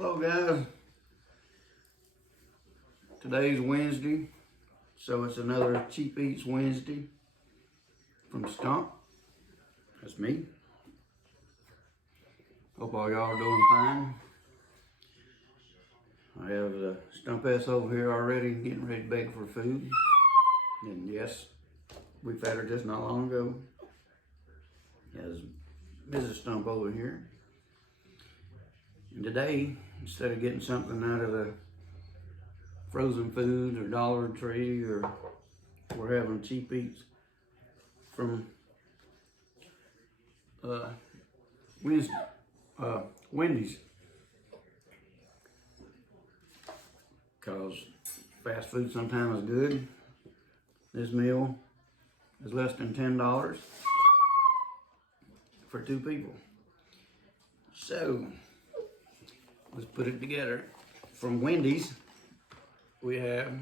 Hello guys, today's Wednesday, so it's another Cheap Eats Wednesday from Stump. That's me. Hope all y'all are doing fine. I have the Stump S over here already getting ready to beg for food. And yes, we fed her just not long ago. There's Mrs. Stump over here. And today, instead of getting something out of the frozen foods or Dollar Tree, or we're having Cheap Eats from Wendy's, because fast food sometimes is good. This meal is less than $10 for 2 people. So let's put it together. From Wendy's, we have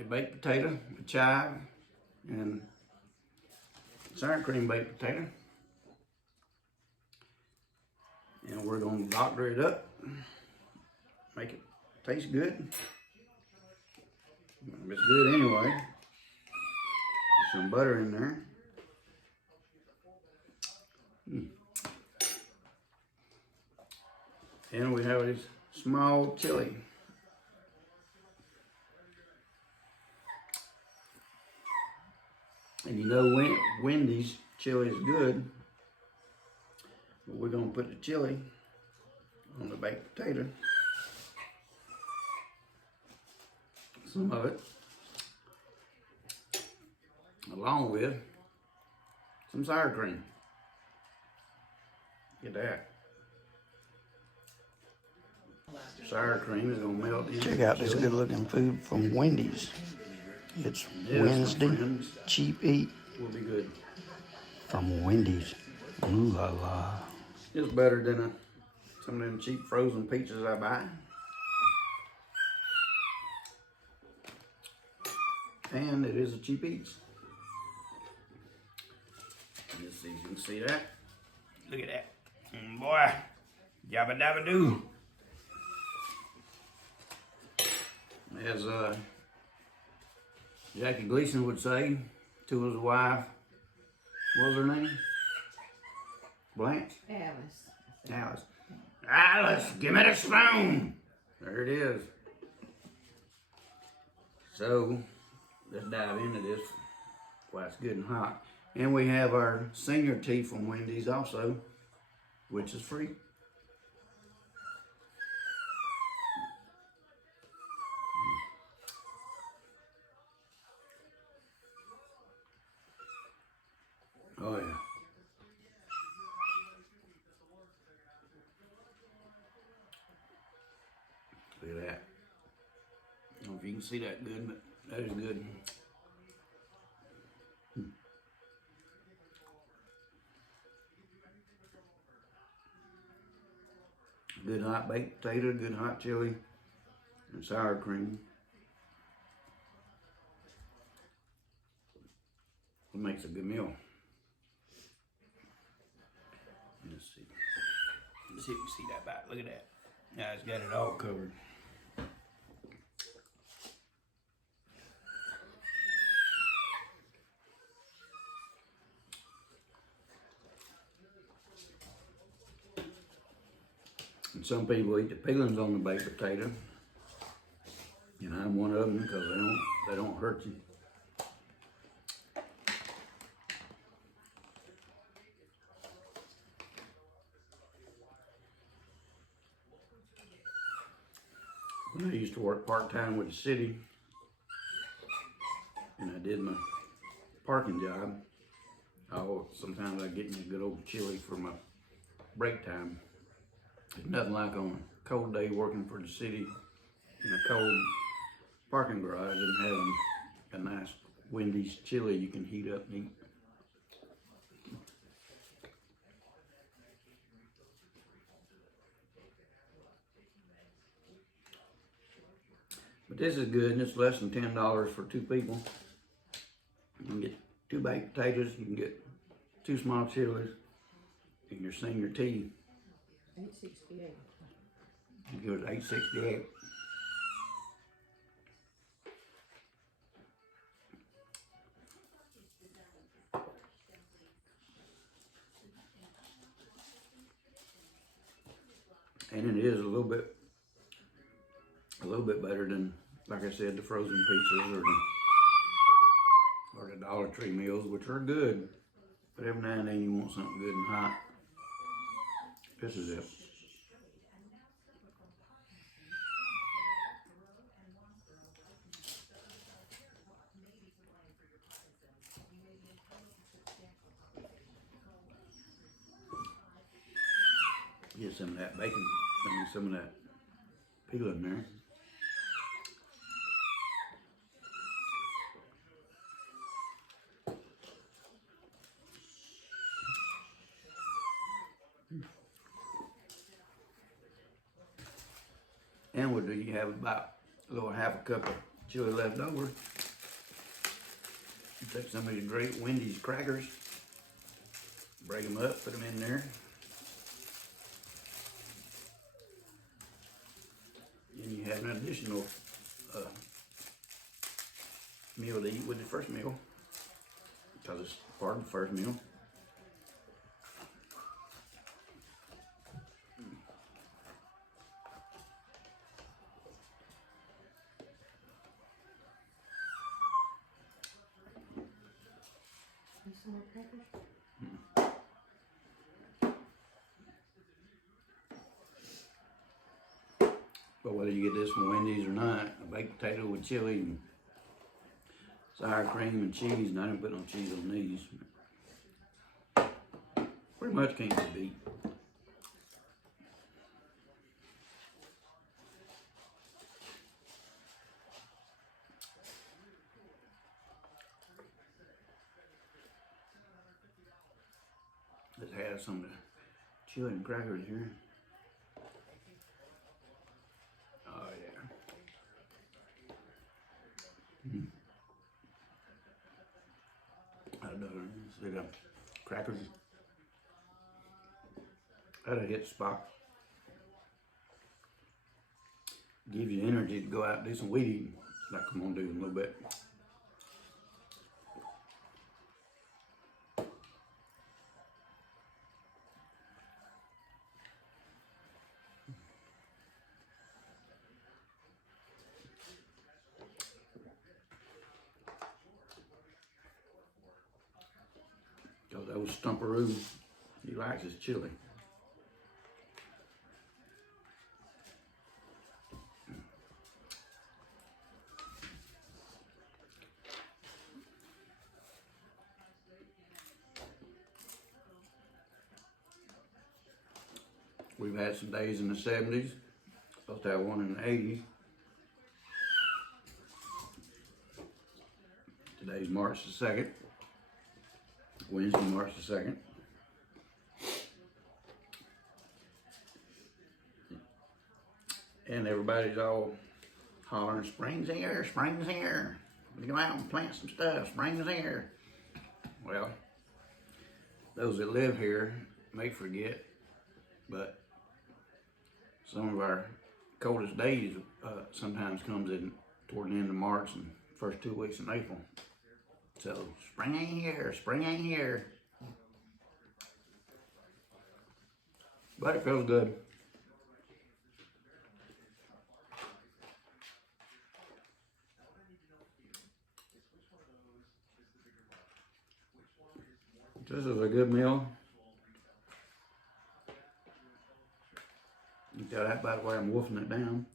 a baked potato, a chive, and sour cream baked potato. And we're gonna doctor it up, make it taste good. It's good anyway. There's some butter in there. And we have this small chili. And you know Wendy's chili is good, but we're gonna put the chili on the baked potato. Some of it, along with some sour cream. Get that. Sour cream is gonna melt in. Check out this good looking food from Wendy's. It's Wednesday Cheap Eat. Will be good. From Wendy's. Ooh la la. It's better than some of them cheap frozen pizzas I buy. And it is a Cheap Eats. Let's see if you can see that. Look at that. Boy, yabba dabba doo. As Jackie Gleason would say to his wife, what was her name? Blanche? Alice. Alice, give me the spoon. There it is. So let's dive into this while it's good and hot. And we have our senior tea from Wendy's also, which is free. Oh yeah. Look at that. I don't know if you can see that good, but that is good. Good hot baked potato, good hot chili, and sour cream. It makes a good meal. Let's see. Let's see if you see that bite. Look at that. Now it's got it all covered. And some people eat the peelings on the baked potato. And I'm one of them because they don't hurt you. When I used to work part-time with the city, and I did my parking job, sometimes I'd get me a good old chili for my break time. There's nothing like on a cold day working for the city in a cold parking garage and having a nice Wendy's chili you can heat up and eat. But this is good, and it's less than $10 for 2 people. You can get 2 baked potatoes, you can get 2 small chilies, and your senior tea. $8.68. It was $8.68. And it is a little bit better than, like I said, the frozen pizzas or the Dollar Tree meals, which are good. But every now and then you want something good and hot. This is it. Get some of that bacon, some of that peel in there. And what do you have about a little half a cup of chili left over? You take some of your great Wendy's crackers, break them up, put them in there. And you have an additional meal to eat with the first meal, because it's part of the first meal. Some more crackers? But whether you get this from Wendy's or not, a baked potato with chili and sour cream and cheese, and I didn't put no cheese on these. Pretty much can't be beat. Let's have some of the chili and crackers here. Oh yeah. I don't know. See the crackers. That'll hit the spot. Give you energy to go out and do some weed eating, like I'm gonna do in a little bit. Because that was Stumperoo, he likes his chili. We've had some days in the 70s, supposed to have one in the 80s. Today's March the 2nd, Wednesday, March the 2nd. And everybody's all hollering, spring's here, spring's here. We go out and plant some stuff, spring's here. Well, those that live here may forget, but some of our coldest days sometimes comes in toward the end of March and first 2 weeks in April. So spring ain't here, spring ain't here. But it feels good. This is a good meal. You can tell that by the way I'm wolfing it down.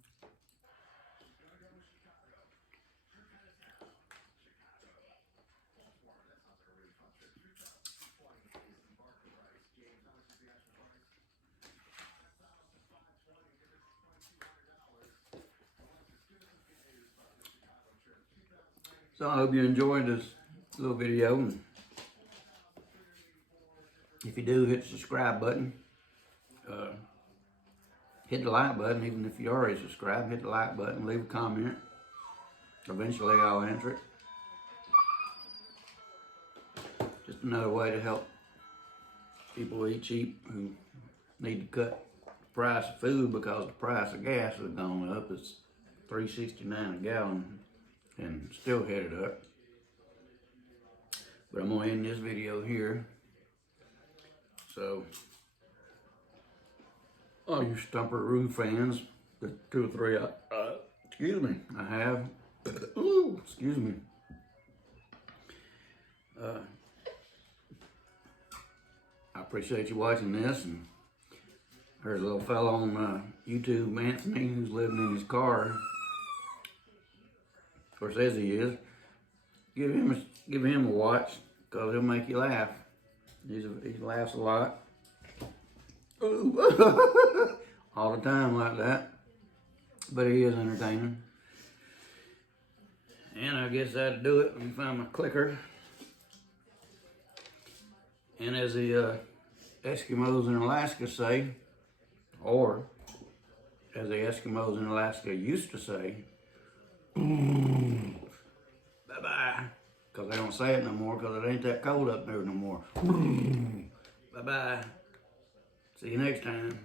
So I hope you enjoyed this little video, and if you do, hit the subscribe button. Hit the like button, even if you already subscribed. Hit the like button, leave a comment. Eventually I'll answer it. Just another way to help people eat cheap who need to cut price of food because the price of gas has gone up. It's $3.69 a gallon and still headed up. But I'm gonna end this video here. So, all you Stumperoo fans, the 2 or 3, excuse me, I have, ooh, excuse me. I appreciate you watching this. And there's a little fellow on YouTube, Anthony, who's living in his car, or says he is. Give him a watch, because he'll make you laugh. He laughs a lot. Ooh. All the time like that. But he is entertaining. And I guess that'll do it. Let me find my clicker. And as the Eskimos in Alaska say, or as the Eskimos in Alaska used to say, bye-bye. Because they don't say it no more, because it ain't that cold up there no more. Bye-bye. See you next time.